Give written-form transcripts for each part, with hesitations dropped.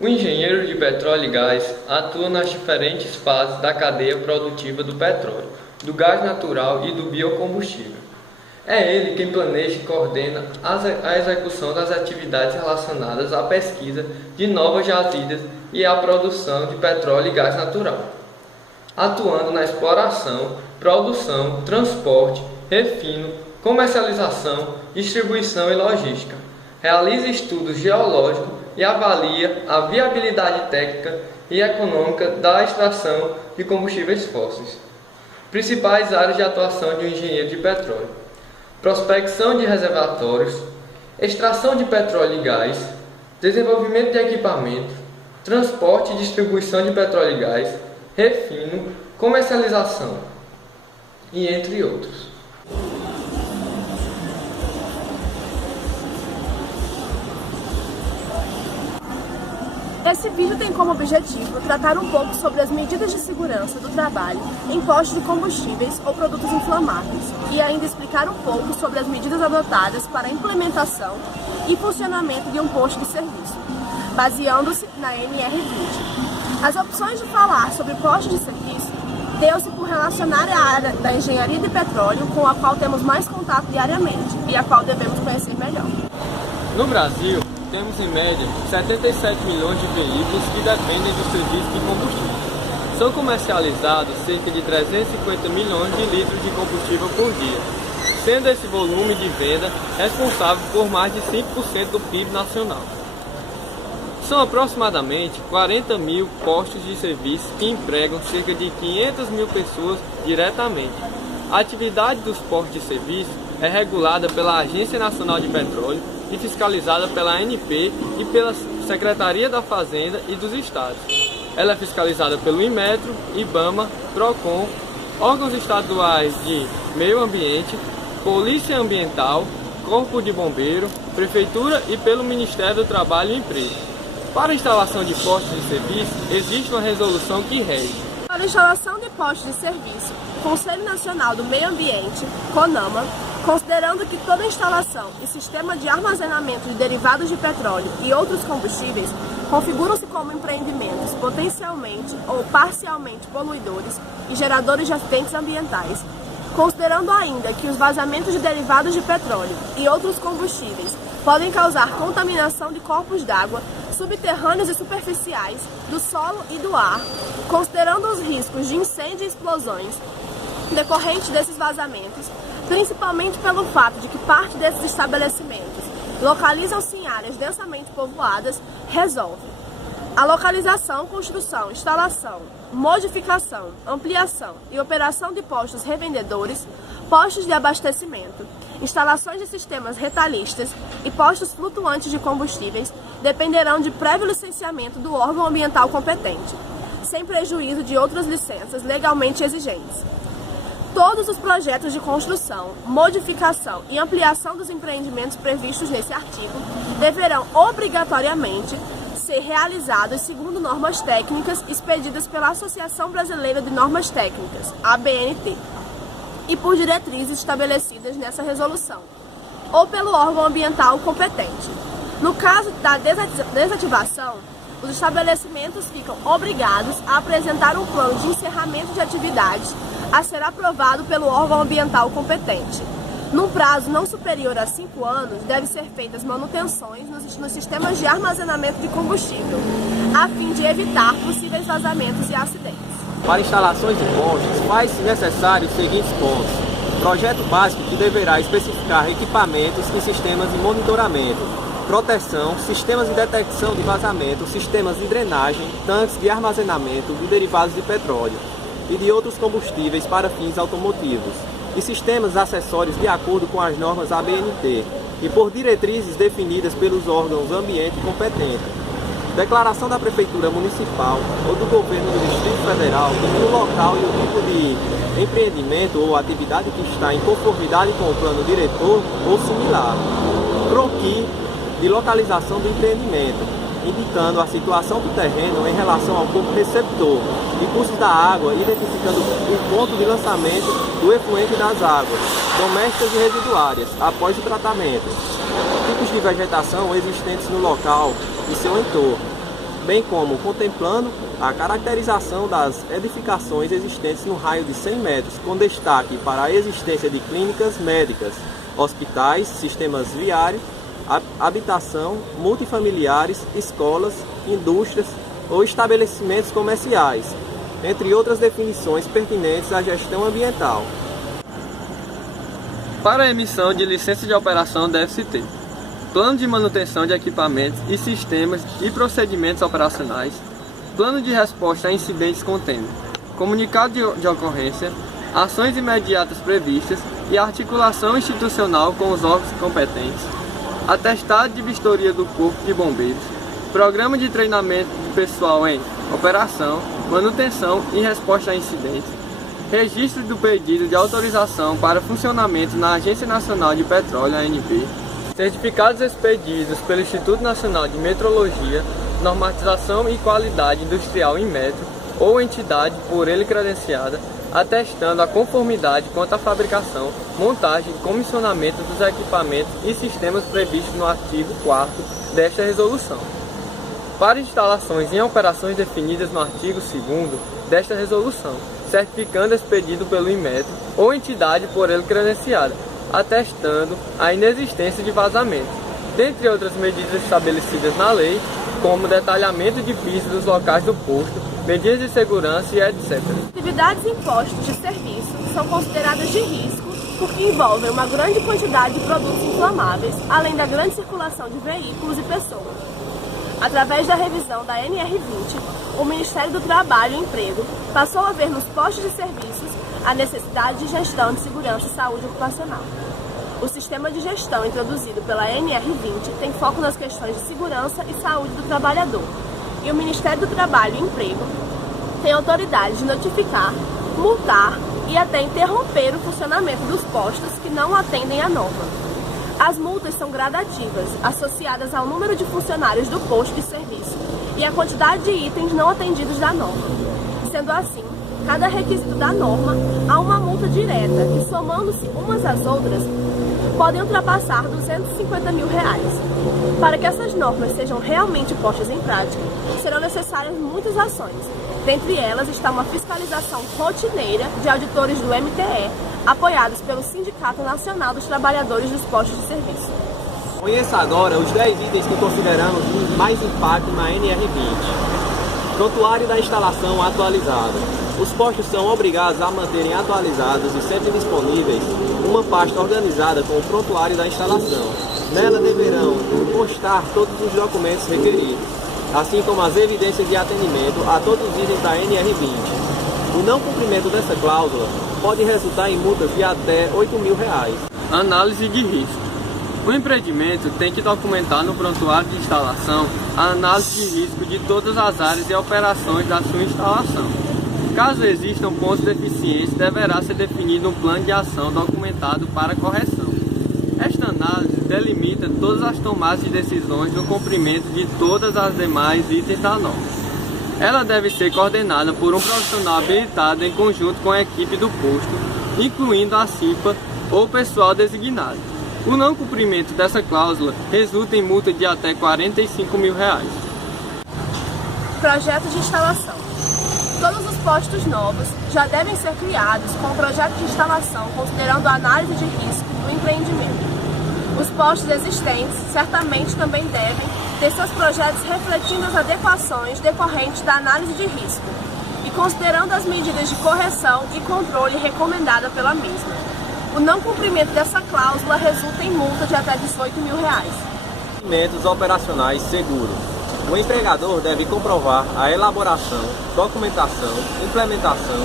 O engenheiro de petróleo e gás atua nas diferentes fases da cadeia produtiva do petróleo, do gás natural e do biocombustível. É ele quem planeja e coordena a execução das atividades relacionadas à pesquisa de novas jazidas e à produção de petróleo e gás natural, atuando na exploração, produção, transporte, refino, comercialização, distribuição e logística. Realiza estudos geológicos e avalia a viabilidade técnica e econômica da extração de combustíveis fósseis. Principais áreas de atuação de um engenheiro de petróleo: prospecção de reservatórios, extração de petróleo e gás, desenvolvimento de equipamento, transporte e distribuição de petróleo e gás, refino, comercialização, e entre outros. Esse vídeo tem como objetivo tratar um pouco sobre as medidas de segurança do trabalho em postos de combustíveis ou produtos inflamáveis e ainda explicar um pouco sobre as medidas adotadas para a implementação e funcionamento de um posto de serviço, baseando-se na NR20. As opções de falar sobre posto de serviço deu-se por relacionar a área da engenharia de petróleo com a qual temos mais contato diariamente e a qual devemos conhecer melhor. No Brasil, temos em média 77 milhões de veículos que dependem do serviço de combustível. São comercializados cerca de 350 milhões de litros de combustível por dia, sendo esse volume de venda responsável por mais de 5% do PIB nacional. São aproximadamente 40 mil postos de serviço que empregam cerca de 500 mil pessoas diretamente. A atividade dos postos de serviço é regulada pela Agência Nacional de Petróleo e fiscalizada pela ANP e pela Secretaria da Fazenda e dos Estados. Ela é fiscalizada pelo Inmetro, IBAMA, PROCON, órgãos estaduais de meio ambiente, Polícia Ambiental, Corpo de Bombeiro, Prefeitura e pelo Ministério do Trabalho e Emprego. Para a instalação de postos de serviço, existe uma resolução que rege. Para a instalação de postos de serviço, o Conselho Nacional do Meio Ambiente, CONAMA, considerando que toda instalação e sistema de armazenamento de derivados de petróleo e outros combustíveis configuram-se como empreendimentos potencialmente ou parcialmente poluidores e geradores de acidentes ambientais, considerando ainda que os vazamentos de derivados de petróleo e outros combustíveis podem causar contaminação de corpos d'água subterrâneos e superficiais, do solo e do ar, considerando os riscos de incêndio e explosões decorrentes desses vazamentos, principalmente pelo fato de que parte desses estabelecimentos localizam-se em áreas densamente povoadas, resolve a localização, construção, instalação, modificação, ampliação e operação de postos revendedores, postos de abastecimento, instalações de sistemas retalhistas e postos flutuantes de combustíveis dependerão de prévio licenciamento do órgão ambiental competente, sem prejuízo de outras licenças legalmente exigentes. Todos os projetos de construção, modificação e ampliação dos empreendimentos previstos nesse artigo deverão obrigatoriamente ser realizados segundo normas técnicas expedidas pela Associação Brasileira de Normas Técnicas, ABNT, e por diretrizes estabelecidas nessa resolução, ou pelo órgão ambiental competente. No caso da desativação, os estabelecimentos ficam obrigados a apresentar um plano de encerramento de atividades a ser aprovado pelo órgão ambiental competente. Num prazo não superior a 5 anos, devem ser feitas manutenções nos sistemas de armazenamento de combustível, a fim de evitar possíveis vazamentos e acidentes. Para instalações de postos, faz-se necessário os seguintes pontos. Projeto básico que deverá especificar equipamentos e sistemas de monitoramento, proteção, sistemas de detecção de vazamento, sistemas de drenagem, tanques de armazenamento de derivados de petróleo e de outros combustíveis para fins automotivos, e sistemas acessórios de acordo com as normas ABNT e por diretrizes definidas pelos órgãos ambiente competentes. Declaração da Prefeitura Municipal ou do Governo do Distrito Federal do local e o tipo de empreendimento ou atividade que está em conformidade com o plano diretor ou similar. Croquis de localização do empreendimento, indicando a situação do terreno em relação ao corpo receptor e cursos da água, identificando o ponto de lançamento do efluente das águas, domésticas e residuárias, após o tratamento, tipos de vegetação existentes no local e seu entorno, bem como contemplando a caracterização das edificações existentes no raio de 100 metros, com destaque para a existência de clínicas médicas, hospitais, sistemas viários, habitação, multifamiliares, escolas, indústrias ou estabelecimentos comerciais, entre outras definições pertinentes à gestão ambiental. Para a emissão de licença de operação deve-se ter plano de manutenção de equipamentos e sistemas e procedimentos operacionais, plano de resposta a incidentes contendo comunicado de ocorrência, ações imediatas previstas e articulação institucional com os órgãos competentes, atestado de vistoria do Corpo de Bombeiros, programa de treinamento do pessoal em operação, manutenção e resposta a incidentes, registro do pedido de autorização para funcionamento na Agência Nacional de Petróleo, ANP, certificados expedidos pelo Instituto Nacional de Metrologia, normatização e qualidade industrial em metro ou entidade por ele credenciada, atestando a conformidade quanto à fabricação, montagem e comissionamento dos equipamentos e sistemas previstos no artigo 4º desta resolução. Para instalações em operações definidas no artigo 2º desta resolução, certificando expedido pelo Inmetro ou entidade por ele credenciada, atestando a inexistência de vazamento, dentre outras medidas estabelecidas na lei, como detalhamento de pistas dos locais do posto, medidas de segurança e etc. Atividades em postos de serviço são consideradas de risco porque envolvem uma grande quantidade de produtos inflamáveis, além da grande circulação de veículos e pessoas. Através da revisão da NR20, o Ministério do Trabalho e Emprego passou a ver nos postos de serviços a necessidade de gestão de segurança e saúde ocupacional. O sistema de gestão introduzido pela NR20 tem foco nas questões de segurança e saúde do trabalhador, e o Ministério do Trabalho e Emprego tem autoridade de notificar, multar e até interromper o funcionamento dos postos que não atendem à norma. As multas são gradativas, associadas ao número de funcionários do posto de serviço e à quantidade de itens não atendidos da norma. Sendo assim, cada requisito da norma há uma multa direta que, somando-se umas às outras, podem ultrapassar R$250 mil. Para que essas normas sejam realmente postas em prática, serão necessárias muitas ações. Dentre elas está uma fiscalização rotineira de auditores do MTE, apoiados pelo Sindicato Nacional dos Trabalhadores dos Postos de Serviço. Conheça agora os 10 itens que consideramos de mais impacto na NR20. Prontuário da instalação atualizado. Os postos são obrigados a manterem atualizados e sempre disponíveis uma pasta organizada com o prontuário da instalação. Nela deverão constar todos os documentos requeridos, assim como as evidências de atendimento a todos os itens da NR20. O não cumprimento dessa cláusula pode resultar em multas de até R$8 mil. Análise de risco. O empreendimento tem que documentar no prontuário de instalação a análise de risco de todas as áreas e operações da sua instalação. Caso existam pontos deficientes, deverá ser definido um plano de ação documentado para correção. Esta análise delimita todas as tomadas de decisões no cumprimento de todas as demais itens da norma. Ela deve ser coordenada por um profissional habilitado em conjunto com a equipe do posto, incluindo a CIPA ou pessoal designado. O não cumprimento dessa cláusula resulta em multa de até R$45 mil. Projeto de instalação. Todos os postos novos já devem ser criados com o projeto de instalação considerando a análise de risco do empreendimento. Os postos existentes certamente também devem ter seus projetos refletindo as adequações decorrentes da análise de risco e considerando as medidas de correção e controle recomendada pela mesma. O não cumprimento dessa cláusula resulta em multa de até R$18 mil. Procedimentos operacionais seguros. O empregador deve comprovar a elaboração, documentação, implementação,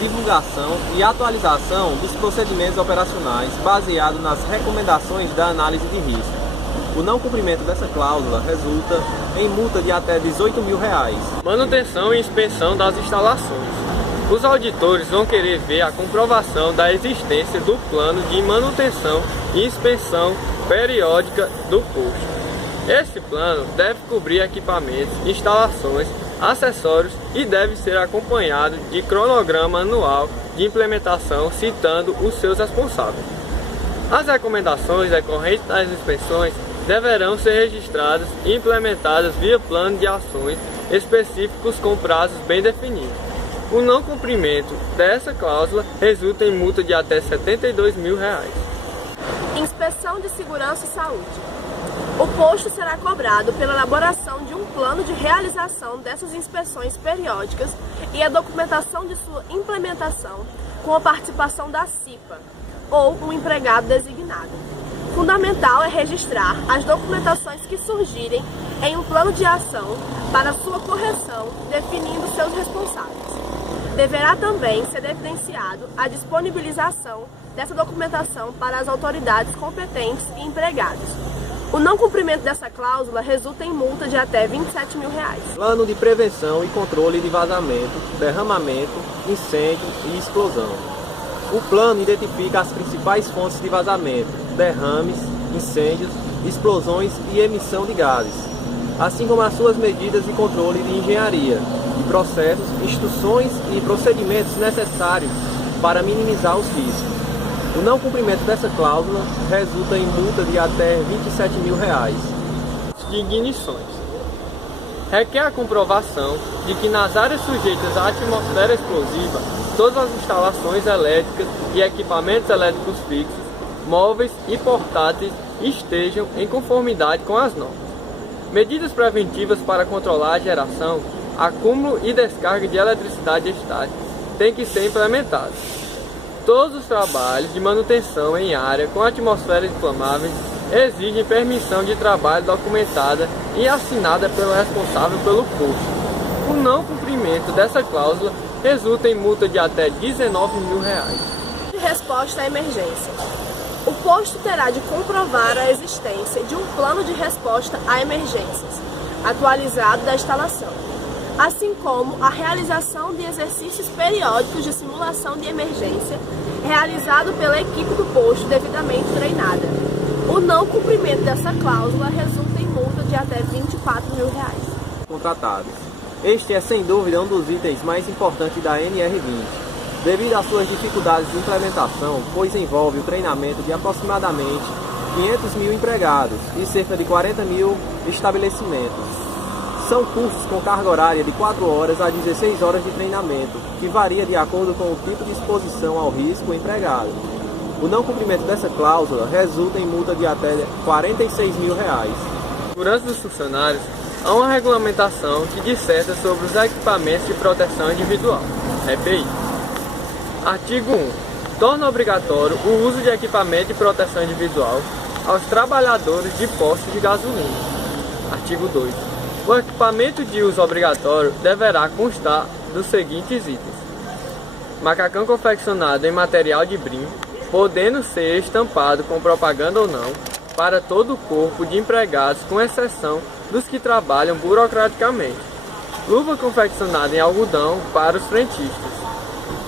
divulgação e atualização dos procedimentos operacionais baseados nas recomendações da análise de risco. O não cumprimento dessa cláusula resulta em multa de até R$18 mil. Manutenção e inspeção das instalações. Os auditores vão querer ver a comprovação da existência do plano de manutenção e inspeção periódica do posto. Esse plano deve cobrir equipamentos, instalações, acessórios e deve ser acompanhado de cronograma anual de implementação citando os seus responsáveis. As recomendações decorrentes das inspeções deverão ser registradas e implementadas via plano de ações específicos com prazos bem definidos. O não cumprimento dessa cláusula resulta em multa de até R$ 72 mil. Inspeção de segurança e saúde. O posto será cobrado pela elaboração de um plano de realização dessas inspeções periódicas e a documentação de sua implementação com a participação da CIPA ou um empregado designado. Fundamental é registrar as documentações que surgirem em um plano de ação para sua correção, definindo seus responsáveis. Deverá também ser evidenciado a disponibilização dessa documentação para as autoridades competentes e empregados. O não cumprimento dessa cláusula resulta em multa de até R$ 27 mil. Plano de prevenção e controle de vazamento, derramamento, incêndio e explosão. O plano identifica as principais fontes de vazamento, derrames, incêndios, explosões e emissão de gases, assim como as suas medidas de controle de engenharia, de processos, instruções e procedimentos necessários para minimizar os riscos. O não cumprimento dessa cláusula resulta em multa de até R$ 27 mil. De ignições. Requer a comprovação de que nas áreas sujeitas à atmosfera explosiva, todas as instalações elétricas e equipamentos elétricos fixos, móveis e portáteis estejam em conformidade com as normas. Medidas preventivas para controlar a geração, acúmulo e descarga de eletricidade estática têm que ser implementadas. Todos os trabalhos de manutenção em área com atmosferas inflamáveis exigem permissão de trabalho documentada e assinada pelo responsável pelo posto. O não cumprimento dessa cláusula resulta em multa de até R$ 19 mil. De resposta à emergência. O posto terá de comprovar a existência de um plano de resposta a emergências, atualizado da instalação, assim como a realização de exercícios periódicos de simulação de emergência, realizado pela equipe do posto devidamente treinada. O não cumprimento dessa cláusula resulta em multa de até R$ 24 mil. Contratados. Este é sem dúvida um dos itens mais importantes da NR20, devido às suas dificuldades de implementação, pois envolve o treinamento de aproximadamente 500 mil empregados e cerca de 40 mil estabelecimentos. São cursos com carga horária de 4 horas a 16 horas de treinamento, que varia de acordo com o tipo de exposição ao risco empregado. O não cumprimento dessa cláusula resulta em multa de até R$ 46 mil. Segurança dos funcionários, há uma regulamentação que disserta sobre os equipamentos de proteção individual, EPI. Artigo 1. Torna obrigatório o uso de equipamento de proteção individual aos trabalhadores de postos de gasolina. Artigo 2. O equipamento de uso obrigatório deverá constar dos seguintes itens: macacão confeccionado em material de brim, podendo ser estampado com propaganda ou não, para todo o corpo de empregados, com exceção dos que trabalham burocraticamente. Luva confeccionada em algodão para os frentistas.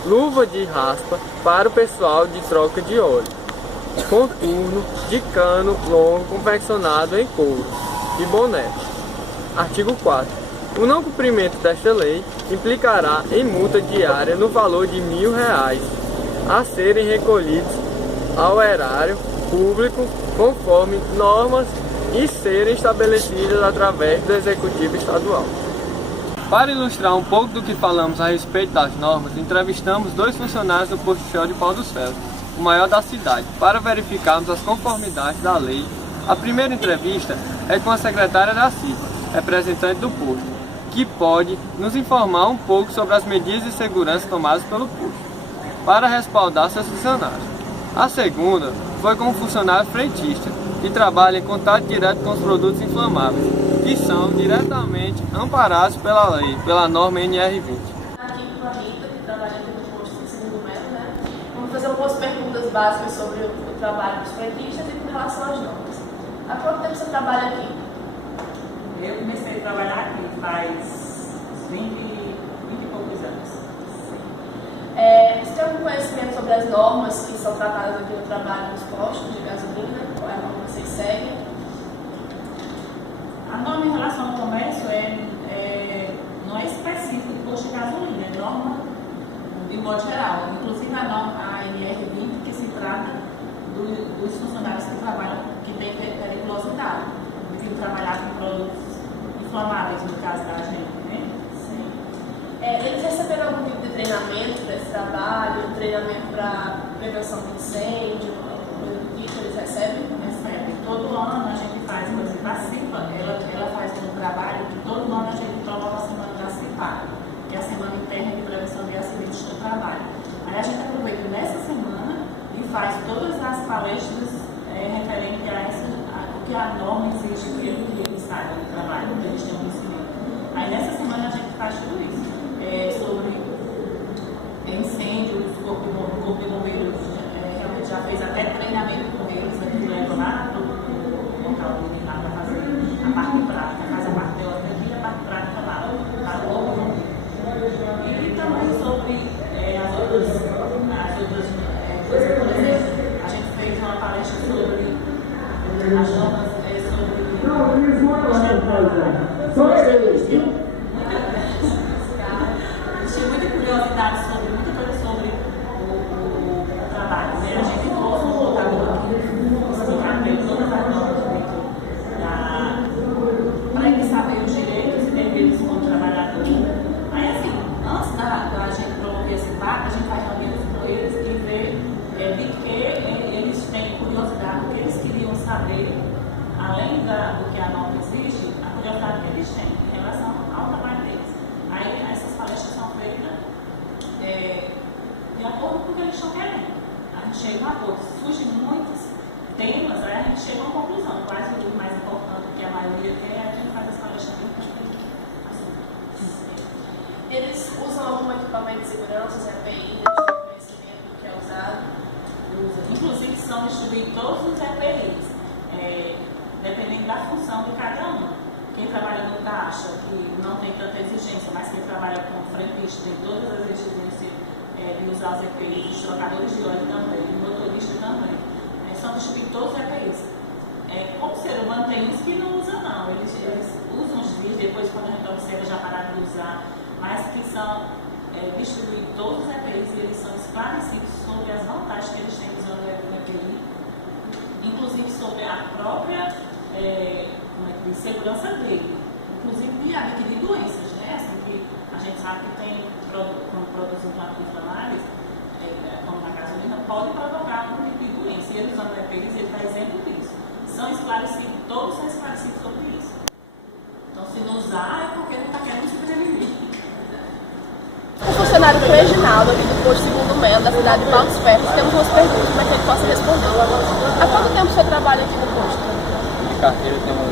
Luva de raspa para o pessoal de troca de óleo. Contorno de cano longo confeccionado em couro. E boné. Artigo 4. O não cumprimento desta lei implicará em multa diária no valor de R$ 1.000 a serem recolhidos ao erário público conforme normas e serem estabelecidas através do Executivo Estadual. Para ilustrar um pouco do que falamos a respeito das normas, entrevistamos 2 funcionários do posto Shell de Pau dos Ferros, o maior da cidade, para verificarmos as conformidades da lei. A primeira entrevista é com a secretária da CIPA, representante do posto, que pode nos informar um pouco sobre as medidas de segurança tomadas pelo posto, para respaldar seus funcionários. A segunda foi com o funcionário frentista, que trabalha em contato direto com os produtos inflamáveis, que são diretamente amparados pela lei, pela norma NR20. Aqui com a Rita, que trabalha aqui no posto de segundo mero, né? Vamos fazer algumas perguntas básicas sobre o trabalho dos frentistas e com relação às normas. Há quanto tempo você trabalha aqui? Eu comecei a trabalhar aqui faz 20 e poucos anos. Você tem algum conhecimento sobre as normas que são tratadas aqui no trabalho nos postos de gasolina? Qual é a norma que vocês seguem? A norma em relação ao comércio não é específica do posto de gasolina, é norma de modo geral. Inclusive a NR20, que se trata dos funcionários que trabalham, que têm periculosidade, que trabalhar com produtos inflamáveis, no caso da gente, né? Eles receberam algum tipo de treinamento para esse trabalho, treinamento para prevenção de incêndio, o que eles recebem? Recebe. Todo ano a gente faz, por exemplo, a CIPA, ela faz um trabalho que todo ano a gente promove a semana da CIPA, que é a Semana Interna de Prevenção de Acidentes do Trabalho. Aí a gente aproveita nessa semana e faz todas as palestras referentes o que a norma exige que eles saibam do trabalho, que eles tenham conhecimento. Aí nessa semana a gente faz tudo isso. Sobre incêndio, o Corpo de Bombeiros realmente já fez até treinamento com eles, aqui leva lá para o local de lá para fazer a parte prática, faz a parte teórica aqui e a parte prática lá, para o Corpo de Bombeiros. E também sobre as outras coisas, por exemplo, a gente fez uma palestra sobre as normas, tinha muita curiosidade sobre muita coisa sobre o trabalho, né? A gente trouxe um lutador aqui explicar bem todas as normas para ele saber os direitos e deveres como trabalhador. Aí assim, antes da gente promover esse pacto, a gente faz reuniões com eles e ver de que eles têm curiosidade, o que eles queriam saber, além do que a norma exige, a curiosidade que eles têm em relação ao trabalho deles. Aí essas palestras são feitas de acordo com o que eles estão querendo. A gente chega a um acordo. Surgem muitos temas, aí a gente chega a uma conclusão. Quase o mais importante que a maioria quer, a gente faz as palestras bem assim. Eles usam algum equipamento de segurança, EPI, eles têm conhecimento do que é usado? Inclusive são distribuídos todos os EPIs, dependendo da função de cada um. Quem trabalha no caixa, que não tem tanta exigência, mas quem trabalha como frentista tem todas as exigências de usar os EPIs, os trocadores de óleo também, o motorista também. São distribuídos todos os EPIs. Como ser humano, tem uns que não usam não, eles usam os dias, depois quando a gente observa já pararam de usar, mas que são distribuídos todos os EPIs e eles são esclarecidos sobre as vantagens que eles têm usando o EPI, inclusive sobre a própria segurança dele, inclusive de adquirir doenças, né? Assim que a gente sabe que tem, quando produzem plantas inflamáveis, como na gasolina, pode provocar algum tipo de doença. E eles usando o EPIs, ele está exemplo disso. São esclarecidos, todos são esclarecidos sobre isso. Então, se não usar, é porque não está querendo se prevenir. O funcionário Reginaldo, aqui do posto Segundo Melo, da cidade de Patos Ferros, temos umas perguntas para que ele possa responder. Há quanto tempo você trabalha aqui no posto? De carteira eu tenho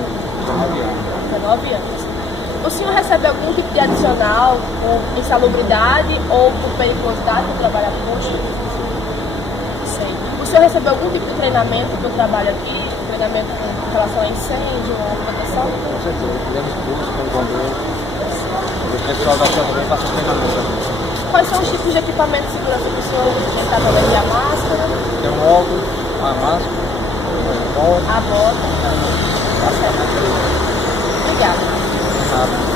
19 anos. 19 anos. O senhor recebe algum tipo de adicional por insalubridade ou por periculosidade para trabalhar no posto? Sei. O senhor recebeu algum tipo de treinamento para o trabalho aqui? Treinamento com relação a incêndio ou proteção? Com certeza, fizemos curso com o bombeiro. O pessoal da sua também passa treinamento. Quais são os tipos de equipamento de segurança que o senhor usa? Ele está falando de a máscara? Tem um óculos, a máscara, a bota. Obrigada. Nada.